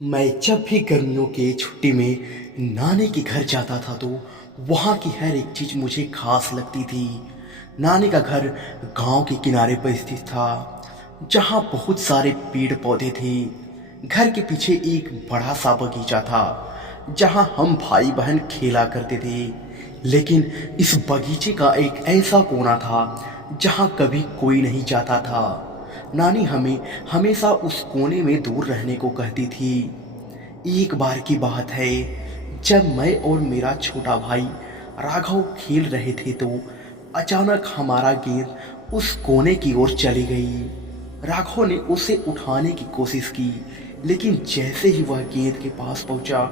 मैं जब भी गर्मियों के छुट्टी में नानी के घर जाता था तो वहाँ की हर एक चीज़ मुझे खास लगती थी। नानी का घर गांव के किनारे पर स्थित था, जहाँ बहुत सारे पेड़ पौधे थे। घर के पीछे एक बड़ा सा बगीचा था, जहाँ हम भाई बहन खेला करते थे। लेकिन इस बगीचे का एक ऐसा कोना था जहाँ कभी कोई नहीं जाता था। नानी हमें हमेशा उस कोने में दूर रहने को कहती थी। एक बार की बात है, जब मैं और मेरा छोटा भाई राघव खेल रहे थे तो अचानक हमारा गेंद उस कोने की ओर चली गई। राघव ने उसे उठाने की कोशिश की, लेकिन जैसे ही वह गेंद के पास पहुंचा,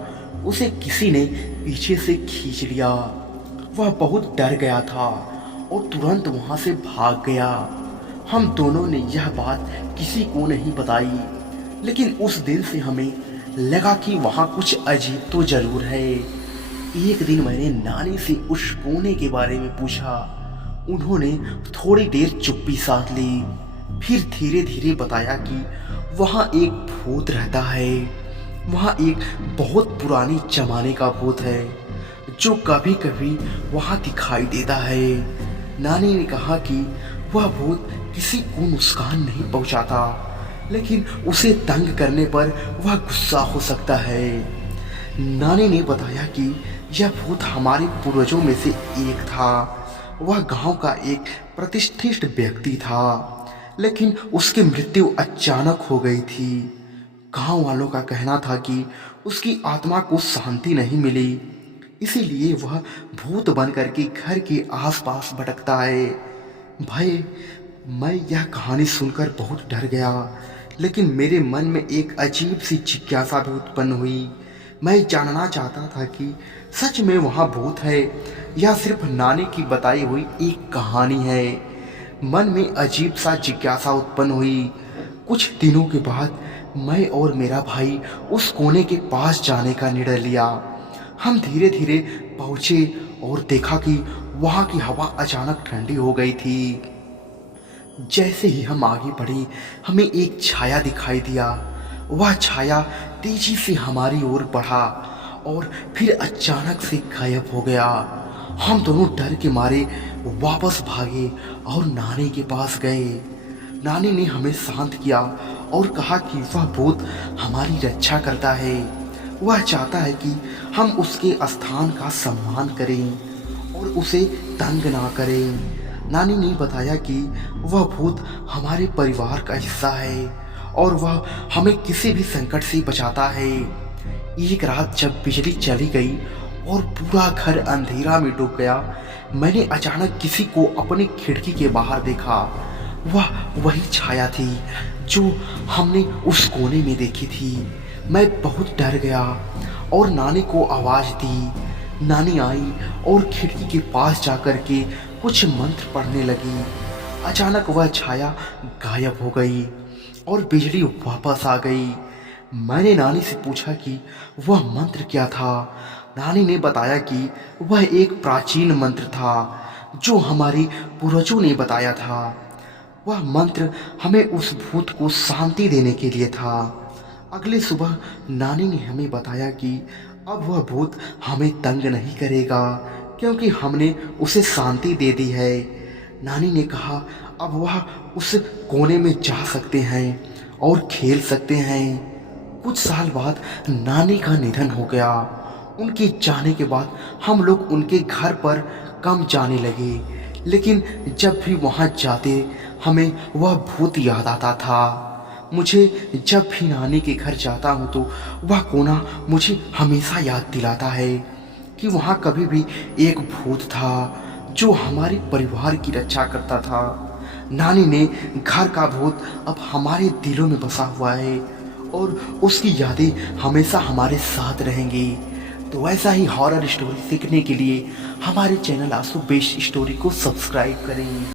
उसे किसी ने पीछे से खींच लिया। वह बहुत डर गया था और तुरंत वहां से भाग गया। हम दोनों ने यह बात किसी को नहीं बताई, लेकिन उस दिन से हमें लगा कि वहाँ कुछ अजीब तो जरूर है। एक दिन मैंने नानी से उस कोने के बारे में पूछा। उन्होंने थोड़ी देर चुप्पी साध ली, फिर धीरे धीरे बताया कि वहाँ एक भूत रहता है। वहाँ एक बहुत पुरानी जमाने का भूत है जो कभी कभी वहाँ दिखाई देता है। नानी ने कहा कि वह भूत किसी को नुकसान नहीं पहुंचाता, लेकिन उसे तंग करने पर वह गुस्सा हो सकता है। नानी ने बताया कि यह भूत हमारे पूर्वजों में से एक था। वह गांव का एक प्रतिष्ठित व्यक्ति था, लेकिन उसकी मृत्यु अचानक हो गई थी। गांव वालों का कहना था कि उसकी आत्मा को शांति नहीं मिली, इसीलिए वह भूत बन करके घर के आसपास भटकता है। भाई, मैं यह कहानी सुनकर बहुत डर गया, लेकिन मेरे मन में एक अजीब सी जिज्ञासा भी उत्पन्न हुई। मैं जानना चाहता था कि सच में वहाँ भूत है या सिर्फ नानी की बताई हुई एक कहानी है। मन में अजीब सा जिज्ञासा उत्पन्न हुई। कुछ दिनों के बाद मैं और मेरा भाई उस कोने के पास जाने का निर्णय लिया। हम धीरे धीरे पहुँचे और देखा कि वहाँ की हवा अचानक ठंडी हो गई थी। जैसे ही हम आगे बढ़े, हमें एक छाया दिखाई दिया। वह छाया तेजी से हमारी ओर बढ़ा और फिर अचानक से गायब हो गया। हम दोनों डर के मारे वापस भागे और नानी के पास गए। नानी ने हमें शांत किया और कहा कि वह भूत हमारी रक्षा करता है। वह चाहता है कि हम उसके स्थान का सम्मान करें और उसे तंग ना करें। नानी ने बताया कि वह भूत हमारे परिवार का हिस्सा है और वह हमें किसी भी संकट से बचाता है। एक रात जब बिजली चली गई और पूरा घर अंधेरा में डूब गया, मैंने अचानक किसी को अपनी खिड़की के बाहर देखा। वह वही छाया थी जो हमने उस कोने में देखी थी। मैं बहुत डर गया और नानी को आवाज़ दी। नानी आई और खिड़की के पास जाकर के कुछ मंत्र पढ़ने लगी। अचानक वह छाया गायब हो गई और बिजली वापस आ गई। मैंने नानी से पूछा कि वह मंत्र क्या था। नानी ने बताया कि वह एक प्राचीन मंत्र था जो हमारे पूर्वजों ने बताया था। वह मंत्र हमें उस भूत को शांति देने के लिए था। अगले सुबह नानी ने हमें बताया कि अब वह भूत हमें तंग नहीं करेगा, क्योंकि हमने उसे शांति दे दी है। नानी ने कहा अब वह उस कोने में जा सकते हैं और खेल सकते हैं। कुछ साल बाद नानी का निधन हो गया। उनके जाने के बाद हम लोग उनके घर पर कम जाने लगे, लेकिन जब भी वहाँ जाते हमें वह भूत याद आता था। मुझे जब भी नानी के घर जाता हूँ तो वह कोना मुझे हमेशा याद दिलाता है कि वहाँ कभी भी एक भूत था जो हमारे परिवार की रक्षा करता था। नानी ने घर का भूत अब हमारे दिलों में बसा हुआ है और उसकी यादें हमेशा हमारे साथ रहेंगी। तो ऐसा ही हॉरर स्टोरी सीखने के लिए हमारे चैनल आंसू बेस्ट स्टोरी को सब्सक्राइब करें।